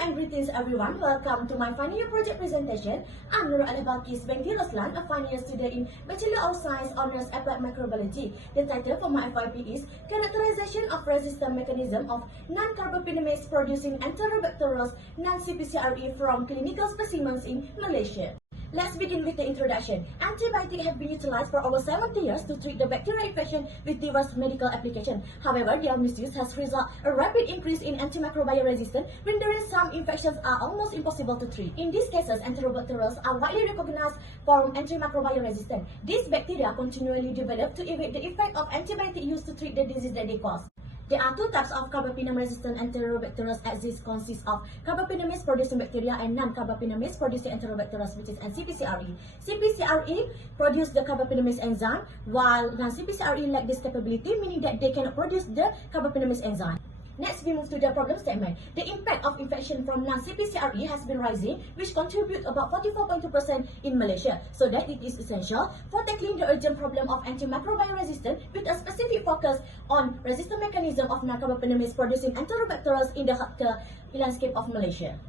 and greetings everyone. Welcome to my final year project presentation. I'm Nurul Alibakis Bengti Roslan, a final year student in Bachelor of Science Honours Applied Microbiology. The title for my FYP is Characterization of Resistant Mechanism of Non-Carbapenemase Producing Enterobacterales Non-CPCRE from Clinical Specimens in Malaysia. Let's begin with the introduction. Antibiotics have been utilized for over 70 years to treat the bacterial infection with diverse medical applications. However, their misuse has resulted in a rapid increase in antimicrobial resistance, rendering some infections are almost impossible to treat. In these cases, enterobacterales are widely recognized for antimicrobial resistance. These bacteria continually develop to evade the effect of antibiotic used to treat the disease that they cause. There are two types of carbapenem-resistant enterobacterales exist, consist of carbapenemase producing bacteria and non-carbapenemase producing enterobacterales, which is CPCRE. CPCRE produce the carbapenemase enzyme, while non-CPCRE lack this capability, meaning that they cannot produce the carbapenemase enzyme. Next, we move to the problem statement. The impact of infection from non-CPCRE has been rising, which contributes about 44.2% in Malaysia. So that it is essential for tackling the urgent problem of antimicrobial resistance with a specific focus on resistant mechanism of non-carbapenemase producing enterobacterales in the healthcare landscape of Malaysia.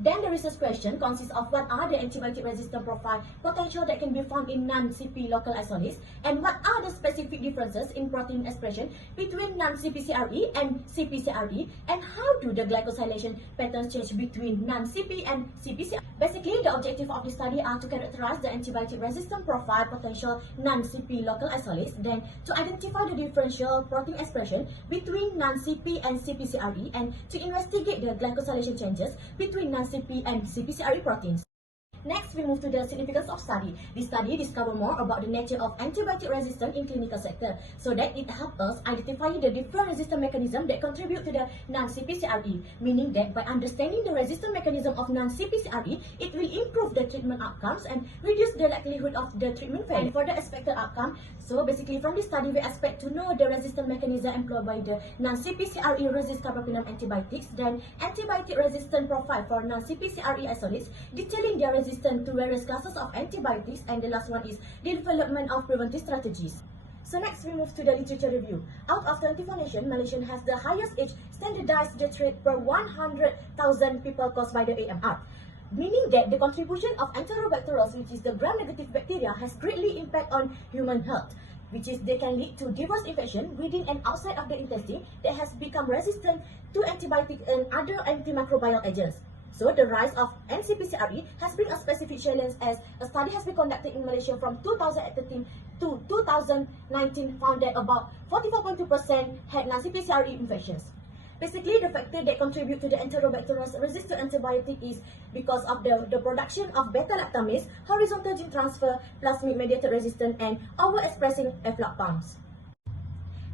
Then the research question consists of what are the antibiotic resistant profile potential that can be found in non-CP local isolates, and what are the specific differences in protein expression between non-CPCRE and CPCRE, and how do the glycosylation patterns change between non-CP and CPCRE. Basically, the objective of the study are to characterize the antibiotic resistant profile potential non-CP local isolates, then to identify the differential protein expression between non-CP and CPCRE, and to investigate the glycosylation changes between non-CP and CPCRE proteins. Next, we move to the significance of study. This study discover more about the nature of antibiotic resistance in clinical sector, so that it helps us identify the different resistant mechanisms that contribute to the non-CPCRE, meaning that by understanding the resistant mechanism of non-CPCRE, it will improve the treatment outcomes and reduce the likelihood of the treatment failure. For the expected outcome, so basically from this study, we expect to know the resistant mechanism employed by the non-CPCRE resist carbapenem antibiotics, then antibiotic resistant profile for non-CPCRE isolates, detailing their resistance to various classes of antibiotics, and the last one is the development of preventive strategies. So next, we move to the literature review. Out of 24 nations, Malaysia has the highest age standardized death rate per 100,000 people caused by the AMR, meaning that the contribution of enterobacterales, which is the gram-negative bacteria, has greatly impact on human health, which is they can lead to diverse infection within and outside of the intestine that has become resistant to antibiotic and other antimicrobial agents. So the rise of NCPCRE has been a specific challenge, as a study has been conducted in Malaysia from 2013 to 2019 found that about 44.2% had non-CPCRE infections. Basically, the factor that contribute to the enterobacterales resistant antibiotic is because of the production of beta-lactamase, horizontal gene transfer, plasmid mediated resistance, and overexpressing efflux pumps.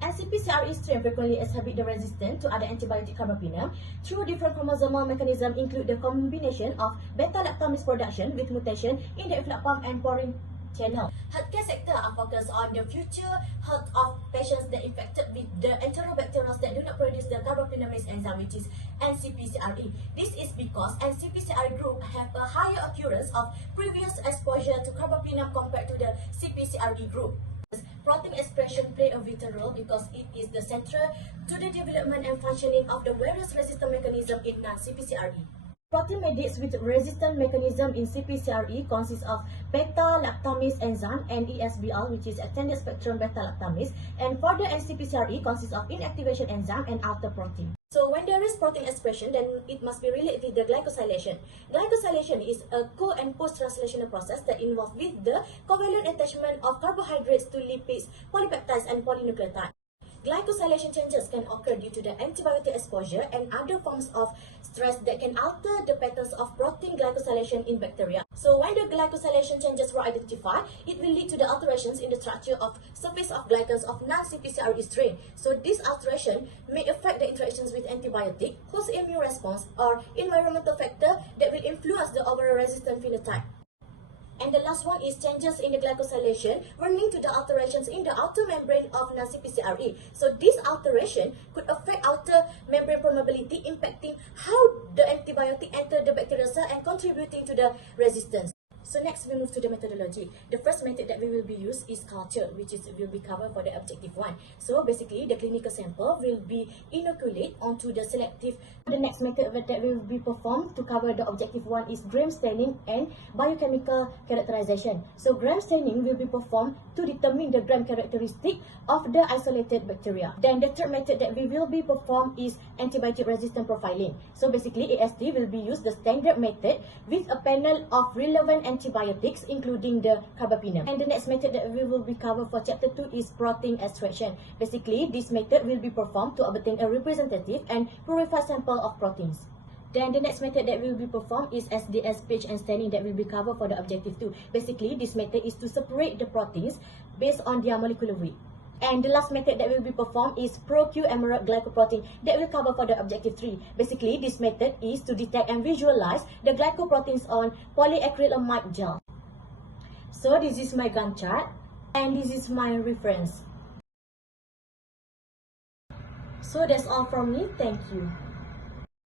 CPCRE strain frequently exhibit the resistance to other antibiotic carbapenem through different chromosomal mechanisms, include the combination of beta-lactamase production with mutation in the efflux pump and porine channel. Healthcare sector are focused on the future health of patients that infected with the enterobacterales that do not produce the carbapenemase enzyme, which is NCPCRE. This is because NCPCRE group have a higher occurrence of previous exposure to carbapenem compared to the CPCRE group. Protein expression play a vital role because it is the central to the development and functioning of the various resistant mechanisms in non-CPCRE. Protein mediates with resistant mechanism in CPCRE consists of beta-lactamase enzyme and ESBL, which is extended spectrum beta-lactamase, and for the NCPCRE consists of inactivation enzyme and alter protein. So when there is protein expression, then it must be related with the glycosylation. Glycosylation is a co- and post-translational process that involves with the covalent attachment of carbohydrates to lipids, polypeptides, and polynucleotides. Glycosylation changes can occur due to the antibiotic exposure and other forms of stress that can alter the patterns of protein glycosylation in bacteria. So when the glycosylation changes were identified, it will lead to the alterations in the structure of surface of glycans of non-CPCRE strain. So this alteration may affect the interactions with antibiotic, host immune response, or environmental factor that will influence the overall resistant phenotype. And the last one is changes in the glycosylation were linked to the alterations in the outer membrane of non-CPCRE. So this alteration could affect outer membrane permeability, impacting how the antibiotic enter the bacterial cell and contributing to the resistance. So next we'll move to the methodology. The first method that we will be used is culture, which will be covered for the objective 1. So basically the clinical sample will be inoculate onto the selective. The next method that will be performed to cover the objective 1 is gram staining and biochemical characterization. So gram staining will be performed to determine the gram characteristic of the isolated bacteria. Then the third method that we will be performed is antibiotic resistant profiling. So basically AST will be used the standard method with a panel of relevant antibiotics including the carbapenem. And the next method that we will be covered for chapter 2 is protein extraction. Basically this method will be performed to obtain a representative and purified sample of proteins. Then the next method that will be performed is SDS page and staining that will be covered for the objective 2. Basically this method is to separate the proteins based on their molecular weight. And the last method that will be performed is ProQ emerald glycoprotein that will cover for the objective 3. Basically, this method is to detect and visualize the glycoproteins on polyacrylamide gel. So this is my Gantt chart and this is my reference. So that's all from me. Thank you.